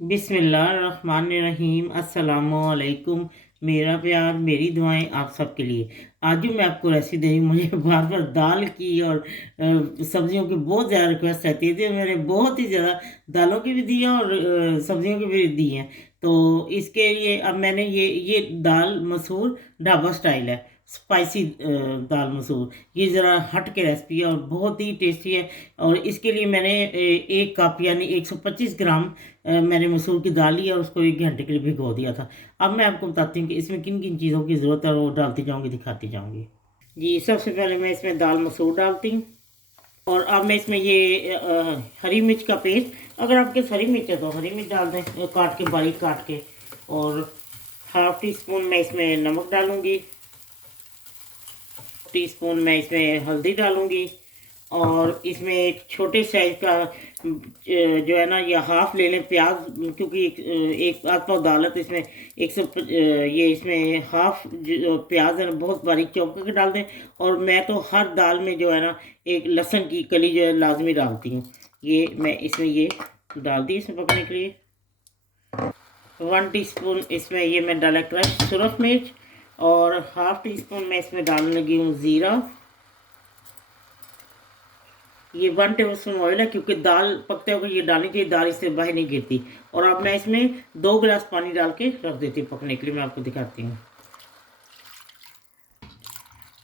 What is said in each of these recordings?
बिस्मिल्लाहिर्रहमानिर्रहीम अस्सलामुअलैकुम। मेरा प्यार मेरी दुआएं आप सबके लिए। आज जो मैं आपको रेसिपी दे रही हूँ, मुझे बार बार दाल की और सब्जियों की बहुत ज़्यादा रिक्वेस्ट रहती थी। मैंने बहुत ही ज़्यादा दालों की भी दी है और सब्जियों की भी दी हैं। तो इसके लिए अब मैंने ये दाल मसूर ढाबा स्टाइल है, स्पाइसी दाल मसूर। ये ज़रा हट के रेसिपी है और बहुत ही टेस्टी है। और इसके लिए मैंने 1 कप यानी 125 ग्राम मैंने मसूर की दाल ली और उसको 1 घंटे के लिए भिगो दिया था। अब मैं आपको बताती हूँ कि इसमें किन किन चीज़ों की ज़रूरत है, वो डालती जाऊँगी, दिखाती जाऊँगी। जी, सबसे पहले मैं इसमें दाल मसूर डालती हूँ। और अब मैं इसमें ये हरी मिर्च का पेस्ट, अगर आपके पास हरी मिर्च है तो हरी मिर्च डाल दें, काट के, बारीक काट के। और हाफ टी स्पून मैं इसमें नमक डालूँगी। टीस्पून मैं इसमें हल्दी डालूँगी। और इसमें एक छोटे साइज का जो है ना, ये हाफ ले लें प्याज, क्योंकि एक आध पाव दाल है तो इसमें ये इसमें हाफ जो प्याज है ना, बहुत बारीक चॉप करके डाल दें। और मैं तो हर दाल में जो है ना, एक लहसुन की कली जो है लाजमी डालती हूँ। ये मैं इसमें ये डाल दी इसमें पकने के लिए। 1 टीस्पून इसमें ये मैं डाला क्रश सुरख मिर्च। और हाफ टी स्पून मैं इसमें डालने लगी हूँ ज़ीरा। ये 1 टेबल स्पून ऑयल है, क्योंकि दाल पकते हुए ये डालनी चाहिए, दाल इससे बाहर नहीं गिरती। और अब मैं इसमें 2 गिलास पानी डाल के रख देती हूँ पकने के लिए। मैं आपको दिखाती हूँ।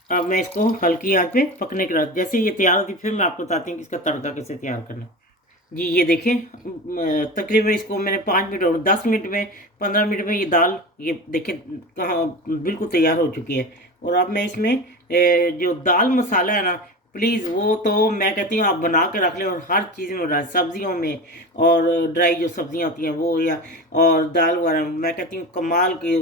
अब मैं इसको हल्की आंच पे पकने के बाद जैसे ये तैयार होती है, फिर मैं आपको बताती हूँ कि इसका तड़का कैसे तैयार करना है। जी, ये देखें, तकरीबन इसको मैंने 5 मिनट और 10 मिनट में, 15 मिनट में ये दाल, ये देखें कहाँ बिल्कुल तैयार हो चुकी है। और अब मैं इसमें जो दाल मसाला है ना, प्लीज़ वो तो मैं कहती हूँ आप बना के रख लें और हर चीज़ में डालें, सब्जियों में। और ड्राई जो सब्जियाँ होती हैं वो, या और दाल वगैरह, मैं कहती हूँ कमाल के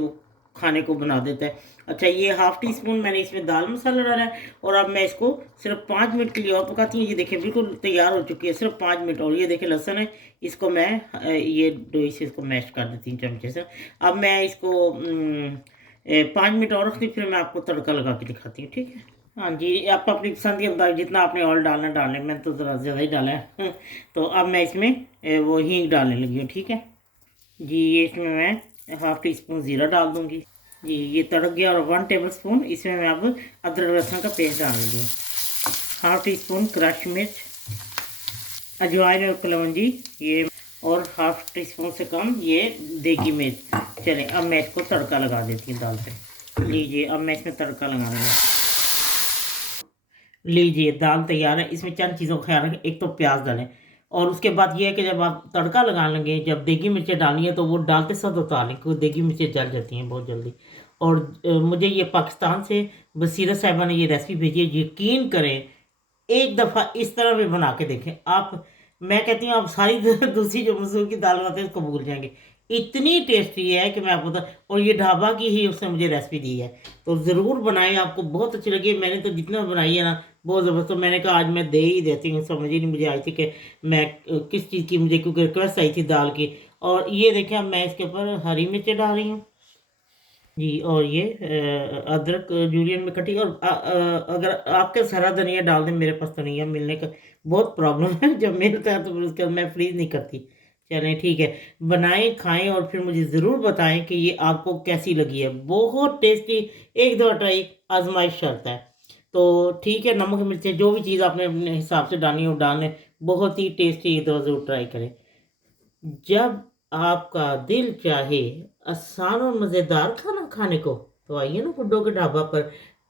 खाने को बना देता है। अच्छा, ये हाफ टी स्पून मैंने इसमें दाल मसाला डाला है। और अब मैं इसको सिर्फ 5 मिनट के लिए और पकाती हूँ। ये देखिए बिल्कुल तैयार हो चुकी है, सिर्फ 5 मिनट। और ये देखिए लहसुन है, इसको मैं ये डोई से इसको मैश कर देती हूँ चमचे से। अब मैं इसको 5 मिनट और रखती हूँ, फिर मैं आपको तड़का लगा के दिखाती हूँ, ठीक है। हाँ जी, आप अपनी पसंद के मुताबिक जितना आपने ऑयल डालना डालें, मैंने तो ज़रा ज़्यादा ही डाला है। तो अब मैं इसमें वो हींग डालने लगी हूँ, ठीक है। जी, ये इसमें मैं हाफ टी स्पून ज़ीरा डाल दूँगी। जी, ये तड़क गया। और 1 टेबल स्पून इसमें मैं अब अदरक लहसुन का पेस्ट डाल दूँगी। हाफ टी स्पून क्रश मिर्च, अजवाइन और कलौंजी ये, और हाफ टी स्पून से कम ये देगी मिर्च। चलें, अब मैं इसको तड़का लगा देती हूँ दाल पे। लीजिए, अब मैं इसमें तड़का लगा दूँगी। लीजिए, दाल तैयार है। इसमें चंद चीज़ों का ख्याल रखें। एक तो प्याज डालें, और उसके बाद ये है कि जब आप तड़का लगाने लगे, जब देगी मिर्चें डालनी है तो वो डालते साथ उतार लें, क्योंकि देगी मिर्चें जल जाती हैं बहुत जल्दी। और मुझे ये पाकिस्तान से बसीरत साहिबा ने ये रेसिपी भेजी है। यकीन करें, एक दफ़ा इस तरह भी बना के देखें आप। मैं कहती हूँ आप सारी दूसरी जो मसूर की दाल बनाते हैं उसको भूल जाएंगे। इतनी टेस्टी है कि मैं आपको बता, और ये ढाबा की ही उसने मुझे रेसिपी दी है। तो ज़रूर बनाएं, आपको बहुत अच्छी लगी। मैंने तो जितना बनाई है ना, बहुत ज़बरदस्त। तो मैंने कहा आज मैं दे ही देती हूँ, समझ ही नहीं मुझे आई थी कि मैं किस चीज़ की, मुझे क्योंकि रिक्वेस्ट आई थी दाल की। और ये देखें, अब मैं इसके ऊपर हरी मिर्चें डाल रही हूँ। जी, और ये अदरक जूलियन में कटी। और अगर आपके हरा धनिया डाल दें, मेरे पास धनिया मिलने का बहुत प्रॉब्लम है। जब मिलता है तो फिर उसके बाद मैं फ्रीज नहीं करती। चलें, ठीक है, बनाएं, खाएं और फिर मुझे ज़रूर बताएं कि ये आपको कैसी लगी है। बहुत टेस्टी, एक दो ट्राई आजमाइश शर्त है। तो ठीक है, नमक मिर्चें जो भी चीज़ आपने अपने हिसाब से डालनी हो डाल लें। बहुत ही टेस्टी, एक दो ज़रूर ट्राई करें। जब आपका दिल चाहे आसान और मज़ेदार खाना खाने को, तो आइए ना गुड्डो के ढाबा पर।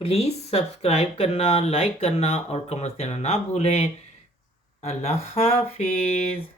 प्लीज़ सब्सक्राइब करना, लाइक करना और कमेंट्स देना ना भूलें। अल्लाह हाफिज़।